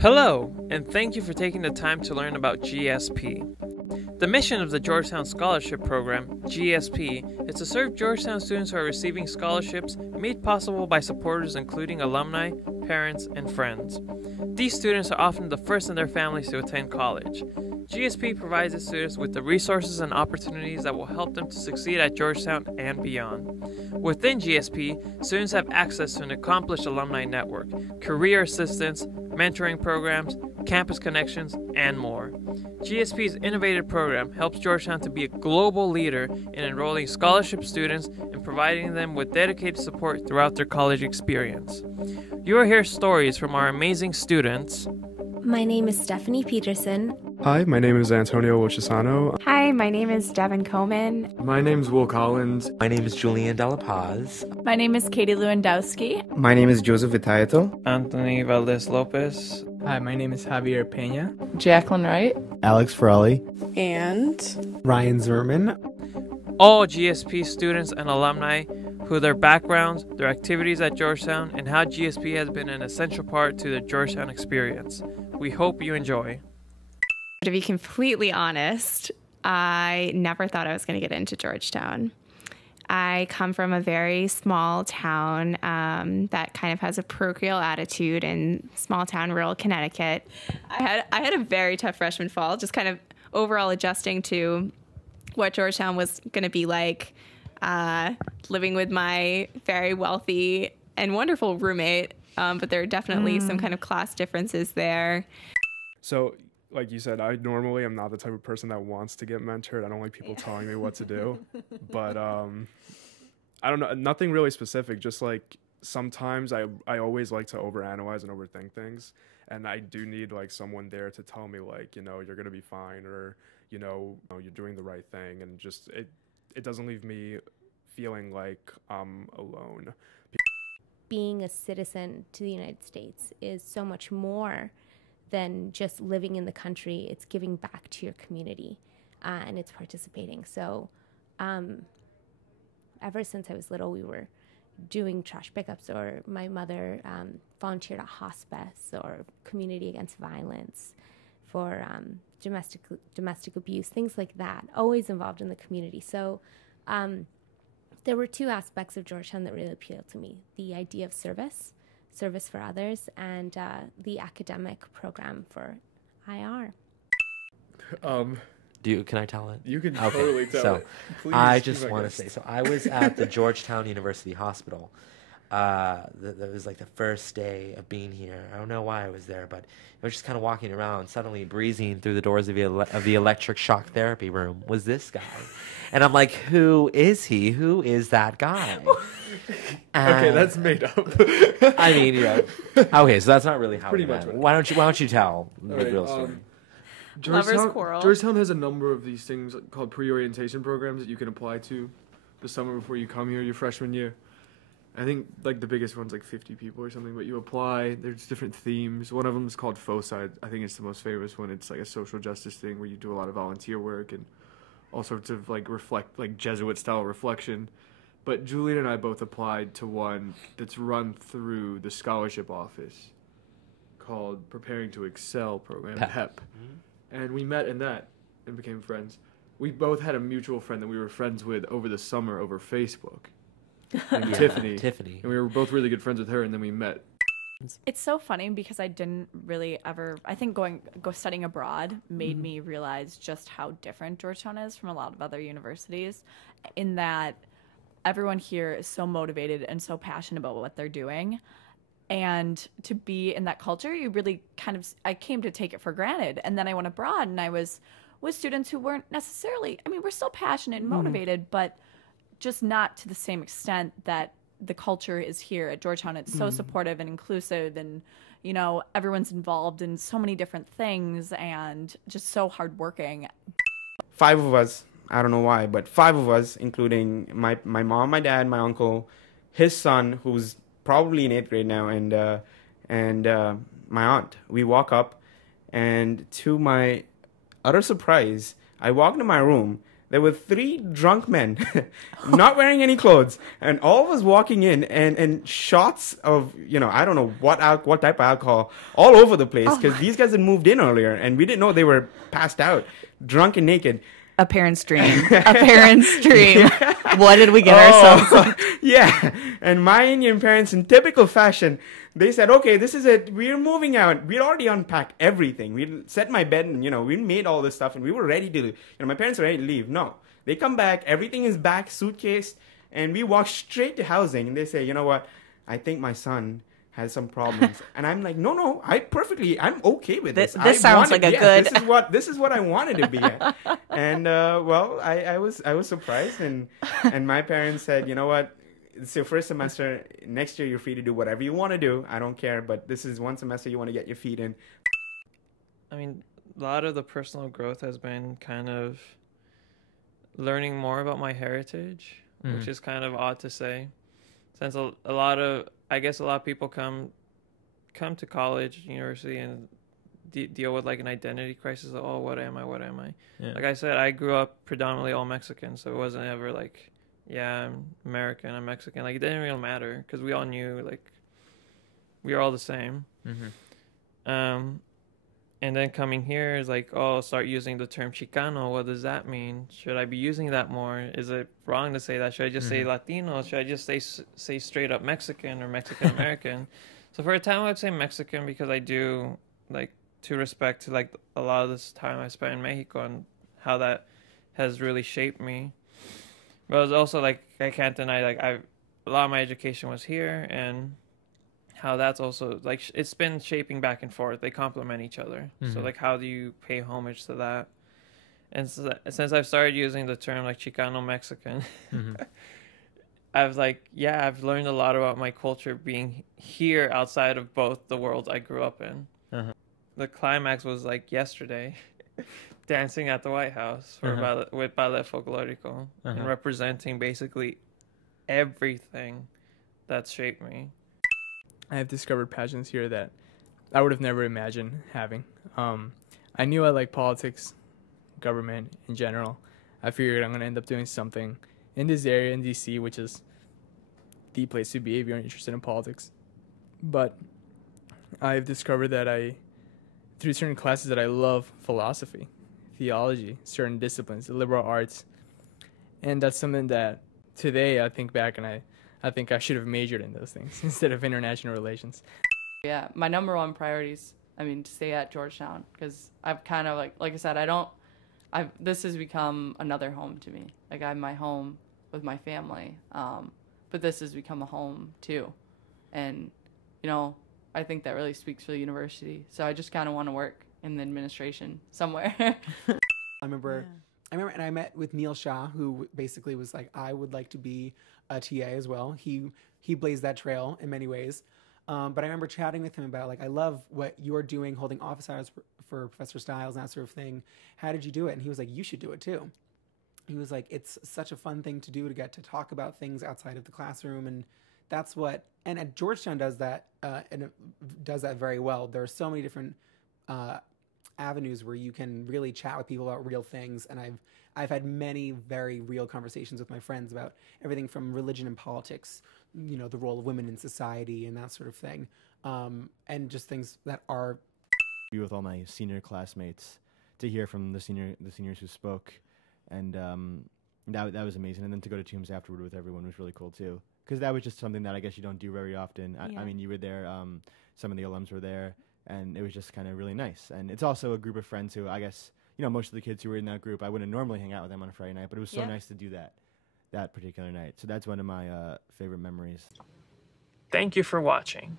Hello, and thank you for taking the time to learn about GSP. The mission of the Georgetown Scholarship Program, GSP, is to serve Georgetown students who are receiving scholarships made possible by supporters including alumni, parents, and friends. These students are often the first in their families to attend college. GSP provides its students with the resources and opportunities that will help them to succeed at Georgetown and beyond. Within GSP, students have access to an accomplished alumni network, career assistance, mentoring programs, campus connections, and more. GSP's innovative program helps Georgetown to be a global leader in enrolling scholarship students and providing them with dedicated support throughout their college experience. You will hear stories from our amazing students. My name is Stephanie Peterson. Hi, my name is Antonio Wochisano. Hi, my name is Devin Coman. My name's Will Collins. My name is Julian Dela Paz. My name is Katie Lewandowski. My name is Joseph Vitayato. Anthony Valdez Lopez. Hi, my name is Javier Pena. Jacqueline Wright. Alex Ferrari. And Ryan Zerman. All GSP students and alumni, who their backgrounds, their activities at Georgetown, and how GSP has been an essential part to the Georgetown experience. We hope you enjoy. To be completely honest, I never thought I was going to get into Georgetown. I come from a very small town that kind of has a parochial attitude in small town rural Connecticut. I had a very tough freshman fall, just kind of overall adjusting to what Georgetown was going to be like, living with my very wealthy and wonderful roommate, but there are definitely some kind of class differences there. So, like you said, I normally am not the type of person that wants to get mentored. I don't like people telling me what to do. But I don't know, nothing really specific. Just like sometimes I always like to overanalyze and overthink things. And I do need like someone there to tell me like, you're going to be fine, or, you're doing the right thing. And just it doesn't leave me feeling like I'm alone. Being a citizen to the United States is so much more than just living in the country. It's giving back to your community, and it's participating. So ever since I was little, we were doing trash pickups, or my mother volunteered at hospice or community against violence for domestic abuse, things like that, always involved in the community. So there were two aspects of Georgetown that really appealed to me: the idea of service for others, and the academic program for IR. Can I tell it? You can Okay. totally tell it. Please, I just want to say, so I was at the Georgetown University Hospital. That was like the first day of being here. I don't know why I was there, but I was just kind of walking around. Suddenly, breezing through the doors of the electric shock therapy room was this guy. And I'm like, who is he? Who is that guy? Okay, that's made up. I mean, okay, so that's not really how Pretty we much met. what- Why don't you tell the All right, real story? Lover's Quarrel. Georgetown has a number of these things called pre-orientation programs that you can apply to the summer before you come here, your freshman year. I think like the biggest one's like 50 people or something, but you apply. There's different themes. One of them is called FOSI. I think it's the most famous one. It's like a social justice thing where you do a lot of volunteer work and all sorts of like Jesuit style reflection. But Julian and I both applied to one that's run through the scholarship office called Preparing to Excel program, PEP. And we met in that and became friends. We both had a mutual friend that we were friends with over the summer over Facebook. Named Tiffany. And we were both really good friends with her, and then we met. It's so funny because I didn't really ever, I think studying abroad made me realize just how different Georgetown is from a lot of other universities, in that everyone here is so motivated and so passionate about what they're doing. And to be in that culture, you really I came to take it for granted. And then I went abroad and I was with students who weren't necessarily, we're still passionate and motivated, but just not to the same extent that the culture is here at Georgetown. It's so supportive and inclusive, and everyone's involved in so many different things and just so hardworking. 5 of us, I don't know why, but 5 of us, including my mom, my dad, my uncle, his son, who's probably in 8th grade now, and my aunt. We walk up, and to my utter surprise, I walk into my room. there were 3 drunk men, not wearing any clothes, and all of us walking in, and shots of, I don't know what type of alcohol all over the place, because these guys had moved in earlier, and we didn't know they were passed out, drunk and naked. A parent's dream. A parent's dream. What did we get ourselves? Yeah. And my Indian parents, in typical fashion, they said, okay, this is it. We're moving out. We'd already unpacked everything. We'd set my bed and, we made all this stuff and we were ready to, my parents were ready to leave. No. They come back. Everything is back, suitcase. And we walk straight to housing. And they say, you know what? I think my son has some problems. And I'm like, no, I'm okay with this. This sounds like a good. This is what I wanted to be at. And well, I was surprised, and my parents said, you know what, it's your first semester. Next year you're free to do whatever you want to do. I don't care, but this is one semester you want to get your feet in. I mean, a lot of the personal growth has been kind of learning more about my heritage, which is kind of odd to say, since a lot of people come to college, university, and deal with like an identity crisis. Like, oh, what am I? Yeah. Like I said, I grew up predominantly all Mexican, so it wasn't ever like, yeah, I'm American, I'm Mexican. Like, it didn't really matter because we all knew like we were all the same. And then coming here is like, oh, start using the term Chicano. What does that mean? Should I be using that more? Is it wrong to say that? Should I just say Latino? Should I just say straight up Mexican or Mexican American? So for a time, I'd say Mexican because I do like to respect to like a lot of this time I spent in Mexico and how that has really shaped me. But it's also like I can't deny like a lot of my education was here, and how that's also like it's been shaping back and forth. They complement each other. So like, how do you pay homage to that? And since I've started using the term like Chicano Mexican, I've learned a lot about my culture being here outside of both the worlds I grew up in. The climax was like yesterday, dancing at the White House for with Ballet Folklorico and representing basically everything that's shaped me. I have discovered passions here that I would have never imagined having. I knew I like politics, government in general. I figured I'm going to end up doing something in this area in DC, which is the place to be if you're interested in politics. But I've discovered that through certain classes, that I love philosophy, theology, certain disciplines, the liberal arts. And that's something that today I think back and I think I should have majored in those things instead of international relations. Yeah, my number one priorities, to stay at Georgetown, because I've kind of like I said, this has become another home to me. Like, I'm my home with my family, but this has become a home too. And, I think that really speaks for the university. So I just kind of want to work in the administration somewhere. I remember, and I met with Neil Shah, who basically was like, I would like to be a TA as well. He blazed that trail in many ways. But I remember chatting with him about, like, I love what you're doing, holding office hours for Professor Stiles and that sort of thing. How did you do it? And he was like, you should do it too. He was like, it's such a fun thing to do, to get to talk about things outside of the classroom. And that's what, and at Georgetown does that, and it does that very well. There are so many different avenues where you can really chat with people about real things. And I've had many very real conversations with my friends about everything from religion and politics, the role of women in society and that sort of thing. And just things that are... With all my senior classmates, to hear from the seniors who spoke, and that was amazing. And then to go to Tombs afterward with everyone was really cool too, because that was just something that I guess you don't do very often. I mean, you were there, some of the alums were there, and it was just kind of really nice. And it's also a group of friends who I guess, most of the kids who were in that group, I wouldn't normally hang out with them on a Friday night, but it was so nice to do that particular night. So that's one of my favorite memories. Thank you for watching.